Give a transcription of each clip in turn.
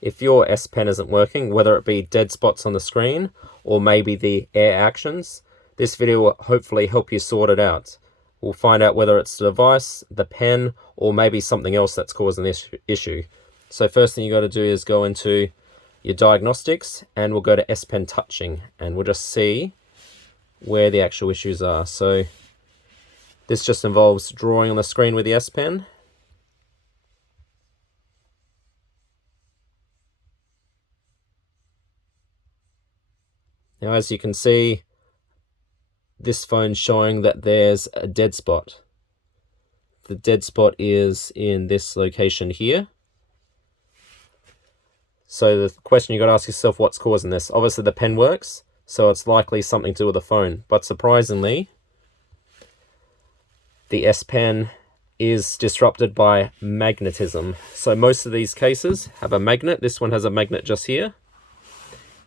If your S Pen isn't working, whether it be dead spots on the screen or maybe the air actions, this video will hopefully help you sort it out. We'll find out whether it's the device, the pen, or maybe something else that's causing this issue. So first thing you got to do is go into your diagnostics and we'll go to S Pen touching and we'll just see where the actual issues are. So this just involves drawing on the screen with the S Pen. Now as you can see, this phone's showing that there's a dead spot. The dead spot is in this location here. So the question you got to ask yourself, what's causing this? Obviously the pen works, so it's likely something to do with the phone. But surprisingly, the S Pen is disrupted by magnetism. So most of these cases have a magnet. This one has a magnet just here.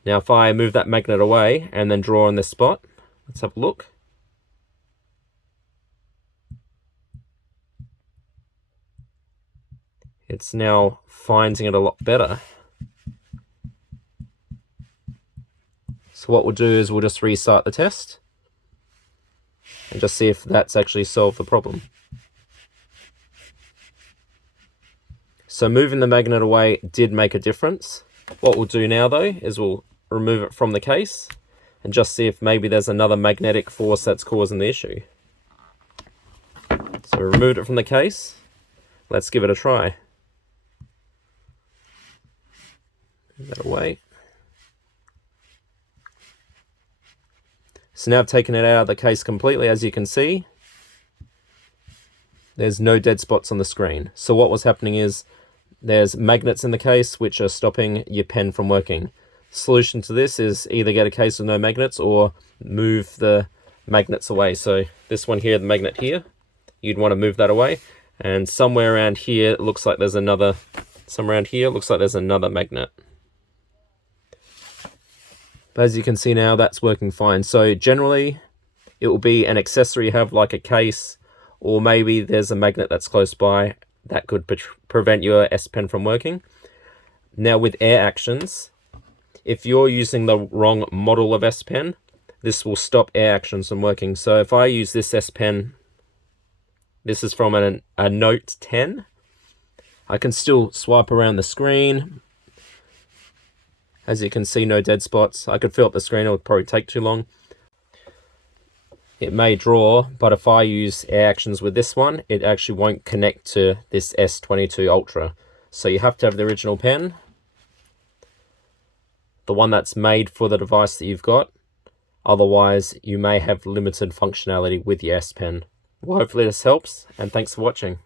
Now if I move that magnet away and then draw on this spot, let's have a look. It's now finding it a lot better. So what we'll do is we'll just restart the test and just see if that's actually solved the problem. So moving the magnet away did make a difference. What we'll do now though is we'll remove it from the case and just see if maybe there's another magnetic force that's causing the issue. So we removed it from the case. Let's give it a try. Move that away. So now I've taken it out of the case completely. As you can see, there's no dead spots on the screen. So what was happening is there's magnets in the case which are stopping your pen from working. Solution to this is either get a case with no magnets or move the magnets away. So this one here, the magnet here, you'd want to move that away. And somewhere around here, it looks like there's another, magnet. But as you can see now, that's working fine. So generally, it will be an accessory you have like a case, or maybe there's a magnet that's close by that could prevent your S Pen from working. Now with air actions, if you're using the wrong model of S Pen, this will stop air actions from working. So if I use this S Pen, this is from a Note 10, I can still swipe around the screen. As you can see, no dead spots. I could fill up the screen, it would probably take too long. It may draw, but if I use air actions with this one, it actually won't connect to this S22 Ultra. So you have to have the original pen, the one that's made for the device that you've got. Otherwise, you may have limited functionality with your S Pen. Well, hopefully this helps, and thanks for watching.